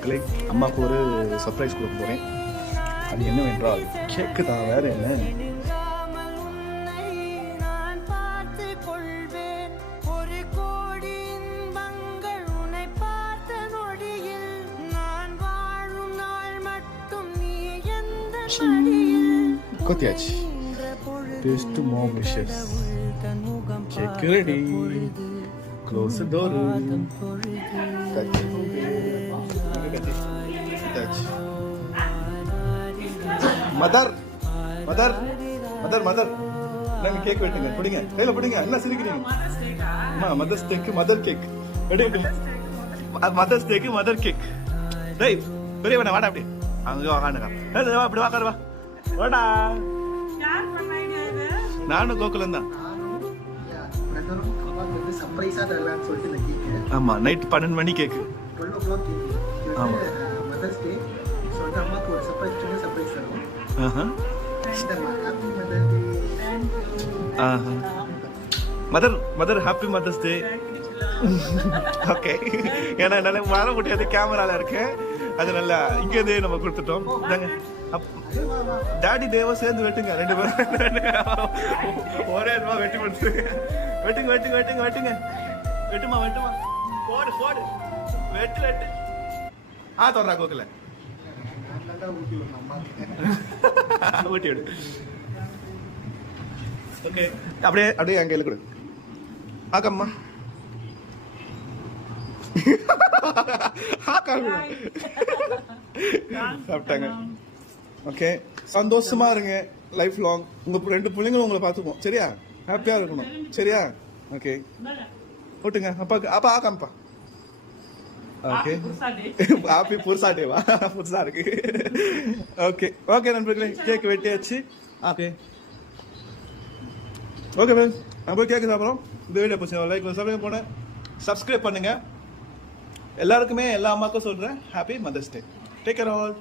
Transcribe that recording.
மக்களே, அம்மாவுக்கு ஒரு சர்ப்ரைஸ் கொடுக்க போகிறேன். அது என்னவென்றால் கேக்கு தான், வேறு என்ன. கொத்தியாச்சு. Taste more delicious. Cake ready. Close the door. Touch. Touch. Mother. நாங்க கேக் வெட்டுங்க. புடிங்க. கையில புடிங்க. என்ன சிரிக்கிறீங்க? அம்மா மதர்ஸ் டேக்கு மதர் கேக். ரெடி. மதர்ஸ் டேக்கு மதர் கேக். டேய், பெரிய வேணா வாடா அப்படியே. அங்க வாங்க. ஏய் வா அப்படி வாக்கற வா. வாடா. யார் பண்ணாங்க இது? நானும் கோகுலம் தான். பிரதரும் அம்மாக்கு வந்து சர்ப்ரைஸா தரலாம்னு சொல்லிட்டு இந்த கேக். ஆமா, நைட் 12 மணி கேக். 12 o'clock cake. ஆமா. Mother's day. சோ அந்த அம்மாக்கு ஒரு சின்ன சர்ப்ரைஸ் தரோம். Happy mother day. Mother happy mother's day. Okay. ஏன்னா என்னால வர முடியாது, கேமரால இருக்கேன். அதனால இங்கேருந்தே நம்ம கொடுத்துட்டோம். டாடி தேவ சேர்ந்து வெட்டுங்க, 2 பேரும் ஒரே இதுவா வெட்டி கொடுத்து வெட்டுங்க. வெட்டுமா போடு வெட்டு. தொடரா கோக்கல ஊட்டி விடு. ஓகே, அப்படியே என் கையில கொடு. ஆக்கம்மா சாப்பிட்டாங்க. ஓகே, சந்தோஷமா இருங்க லைஃப் லாங். உங்க 2 பிள்ளைங்களும் உங்களை பார்த்துப்போம். சரியா? ஹாப்பியா இருக்கணும். சரியா? ஓகே, ஓட்டுங்க. அப்பா ஆக்காம்பா. ஓகே, ஹாப்பி புதுசா டேவா? புதுசா இருக்கு. ஓகே நண்பர்களே, கேக் வெட்டியாச்சு. ஓகே மேம், நம்ம போய் கேக் சாப்பிட்றோம். இந்த வீடியோ பிடிச்சா லைக் சப்ஸ்கிரைப் பண்ணுங்க. எல்லாருக்குமே, எல்லா அம்மாக்கும் சொல்றேன் happy mother's day. Take care all.